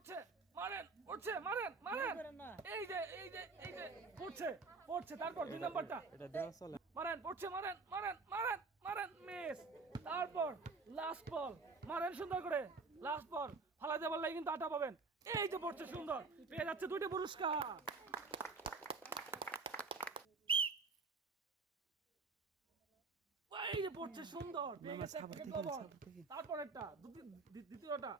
পড়ছে মারেন পড়ছে মারেন মারেন। এই যে এই যে এই যে পড়ছে পড়ছে তারপর দুই নাম্বারটা। এটা দেওয়া চলে। মারেন পড়ছে মারেন মারেন মারেন মারেন মিস। তারপর লাস্ট বল মারেন সুন্দর করে। লাস্ট বল ফালাইতে পারলে কিন্তু আটা পাবেন। এই যে পড়ছে সুন্দর। পেয়ে যাচ্ছে দুটি পুরস্কার। এই যে পড়ছে সুন্দর। পেয়ে গেছে। তারপর একটা দ্বিতীয়টা।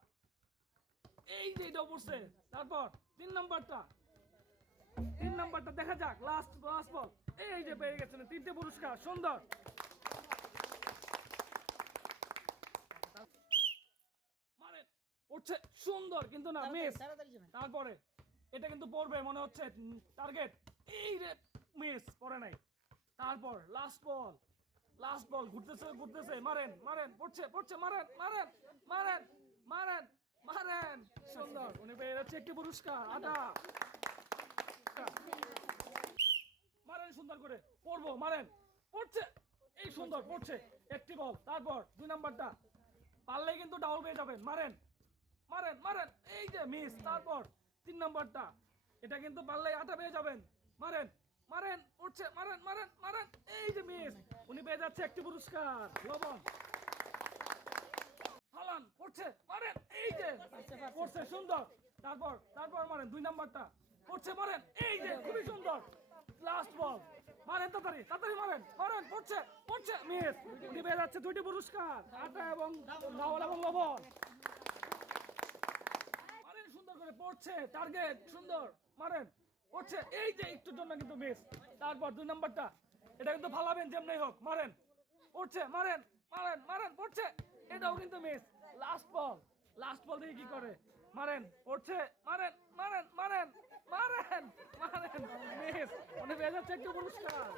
এই যে এটাও পড়ছে। তারপর তিন নাম্বারটা। তিন নাম্বারটা দেখা যাক লাস্ট লাস্ট বল এই যে পেয়ে গেছেন তিনটে পুরস্কার সুন্দর। মানে উঠছে সুন্দর কিন্তু না মিস তারপরে এটা কিন্তু পড়বে মনে হচ্ছে টার্গেট এই রে মিস পড়ে নাই। তারপর লাস্ট বল লাস্ট বল ঘুরতেছে ঘুরতেছে মারেন মারেন পড়ছে পড়ছে মারেন মারেন মারেন মারেন মারেন। সুন্দর। উনি পেয়ে যাচ্ছে একটি পুরস্কার আটা মারেন সুন্দর করে, পড়ব, মারেন। পড়ছে, এই সুন্দর, পড়ছে। একটি বল, তারপর দুই নাম্বারটা। পারলেই কিন্তু ডাউল পেয়ে যাবেন, মারেন। মারেন মারেন, এই যে মিস তারপর তিন নাম্বারটা। এটা কিন্তু পারলেই আটা পেয়ে যাবেন। মারেন মারেন, পড়ছে, মারেন মারেন মারেন, এই যে মিস উনি পেয়ে যাচ্ছে একটি পুরস্কার, লবণ। ফালান পড়ছে, মারেন, এই যে, পড়ছে সুন্দর। তারপর তারপর মারেন, দুই নাম্বারটা। পড়ছে, মারেন, এই যে, খুবই সুন্দর। লাস্ট বল মারেন, তাড়াতাড়ি তাড়াতাড়ি মারেন মারেন, পড়ছে পড়ছে, মিস। উনি পেয়ে যাচ্ছে, দুইটি পুরস্কার, আটা এবং লাউল এবং লবণ। মারেন, সুন্দর করে পড়ছে টার্গেট সুন্দর, মারেন, পড়ছে, এই যে, একটুর জন্য কিন্তু মিস তারপর দুই নাম্বারটা, এটা কিন্তু ফালাবেন যেমনি হোক, মারেন, পড়ছে, মারেন মারেন মারেন, পড়ছে, এটাও কিন্তু miss last ball last ball দিয়ে কি করে? মারেন পড়ছে। মারেন মারেন মারেন মারেন মারেন। মিস পেয়ে যাচ্ছে একটু পুরস্কার।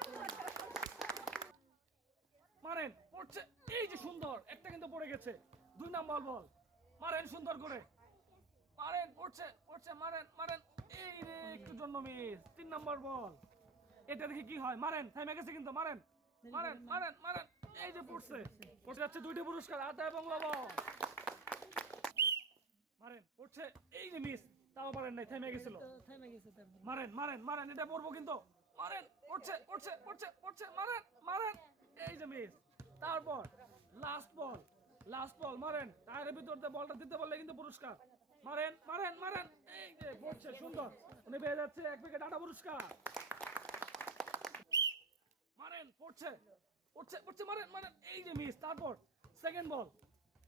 মারেন পড়ছে। এই যে সুন্দর একটা কিন্তু পড়ে গেছে। দুই নাম্বার বল মারেন সুন্দর করে। মারেন পড়ছে পড়ছে মারেন মারেন। এই রে একটু জন্য মিস তিন নাম্বার বল এটা দেখি কি হয়? মারেন থেমে গেছে কিন্তু মারেন। মারেন মারেন মারেন। এই যে পড়ছে পড়ছে যাচ্ছে দুইটি পুরস্কার আটা এবং লবণ। মারেন, পড়ছে, এই যে মিস তাও মারেন নাই, থেমে গেছিল। থেমে গেছে মারেন মারেন মারেন, এটা পড়ব কিন্তু। মারেন, পড়ছে পড়ছে পড়ছে পড়ছে, মারেন মারেন। এই যে মিস তারপর লাস্ট বল লাস্ট বল মারেন। টায়ারের ভিতর দিয়ে বলটা দিতে পারলে কিন্তু পুরস্কার। মারেন মারেন মারেন। এই যে পড়ছে, সুন্দর। উনি পেয়ে যাচ্ছে এক উইকেট আটা পুরস্কার। মারেন, পড়ছে। পড়ছে পড়ছে মারেন মারেন। এই যে মিস তারপর সেকেন্ড বল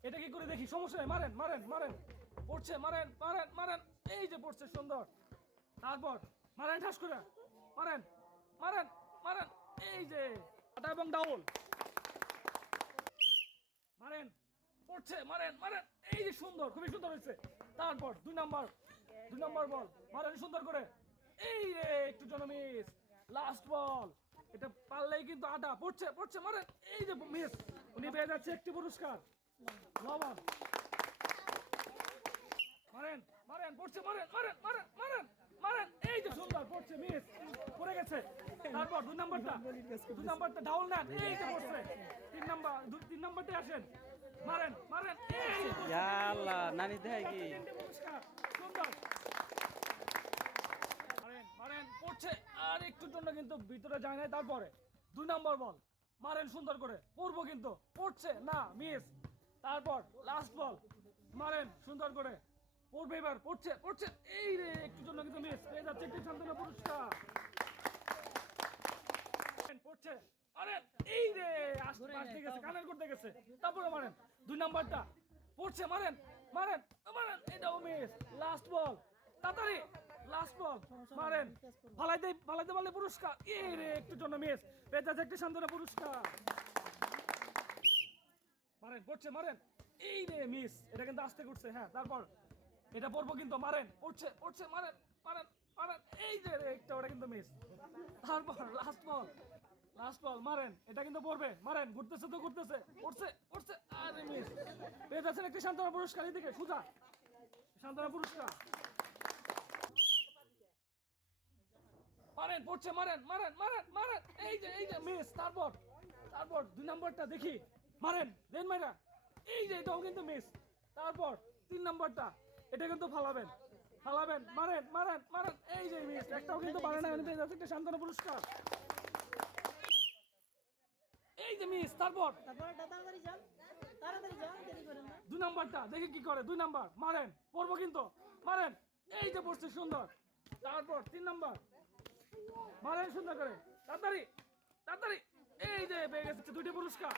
এটা কি করে দেখি? সমস্যা নেই, মারেন মারেন মারেন। পড়ছে মারেন মারেন মারেন। এই যে পড়ছে সুন্দর। তারপর মারেন ঠাস করে। মারেন মারেন মারেন। এই যে আটা এবং ডাউল মারেন পড়ছে মারেন মারেন। এই যে সুন্দর, খুবই সুন্দর হয়েছে। তারপর দুই নাম্বার দুই নাম্বার বল মারেন সুন্দর করে। এই রে, একটু জন মিস লাস্ট বল এটা পারলেই কিন্তু আটা পড়ছে পড়ছে মারেন এই যে মিস উনি পেয়ে যাচ্ছে একটি পুরস্কার। লবণ। মারেন মারেন পড়ছে মারেন মারেন মারেন মারেন মারেন। এই যে সুন্দর পড়ছে মিস। পড়ে গেছে। তারপর দুই নাম্বারটা দুই নাম্বারটা ডাউল নেন। এই যে পড়ছে। তিন নাম্বার দু- তিন নাম্বারটা আসেন। মারেন মারেন এই। ইয়াল্লা নানি দেয় কি? পুরস্কার সুন্দর মারেন মারেন পড়ছে আর একটুর জন্য কিন্তু ভিতরে যায় না তারপরে দুই নম্বর বল। মারেন সুন্দর করে। পড়ব কিন্তু। পড়ছে? না মিস তারপর লাস্ট বল মারেন সুন্দর করে। পড়বে এবার। পড়ছে পড়ছে। এই রে একটুর জন্য কিন্তু মিস পেয়ে যাচ্ছে একটি শান্তনা পুরস্কার। পড়ছে। মারেন। এই রে আসতে আসতে গেছে কানের করতে গেছে। তারপরে মারেন। দুই নাম্বারটা। পড়ছে মারেন মারেন মারেন। এটাও মিস লাস্ট বল তাড়াতাড়ি। বল মারেন। ফালাইতে ফালাইতে পারলে পুরস্কার। এই রে, একটু জন্য মিস। পেয়ে যাচ্ছে একটি শান্তনা পুরস্কার। মারেন, পড়ছে, মারেন। এই রে, মিস, এটা কিন্তু আস্তে করছে হ্যাঁ তারপর। এটা পড়ব কিন্তু, মারেন, পড়ছে পড়ছে, মারেন মারেন মারেন। এই যে একটা ওটা কিন্তু মিস। তারপর লাস্ট বল লাস্ট বল মারেন, এটা কিন্তু পড়বে। মারেন, ঘুরতেছে তো ঘুরতেছে। পড়ছে পড়ছে, আরে মিস। পেয়ে যাচ্ছেন একটি সান্ত্বনা পুরস্কার, এদিকে, সুজা। সান্ত্বনা পুরস্কার। মারেন, পড়ছে, মারেন মারেন মারেন মারেন। এই যে এই যে, মিস, তারপর তারপর দুই নম্বরটা দেখি। মারেন দেন মাইরা। এই যে, এটাও কিন্তু মিস। তারপর তিন নম্বরটা, এটা কিন্তু ফালাবেন। ফালাবেন, মারেন মারেন মারেন। এই যে, মিস, একটাও কিন্তু পারে না পেয়ে যাচ্ছে একটা সান্ত্বনা পুরস্কার। এই যে, মিস, তারপর দুই নাম্বারটা, দেখি কি করে, দুই নাম্বার। মারেন, পড়ব কিন্তু। মারেন, এই যে, পড়ছে সুন্দর। তারপর তিন নাম্বার। মারেন সুন্দর করে। তাড়াতাড়ি তাড়াতাড়ি। এই যে পেয়ে গেছে দুইটা পুরস্কার।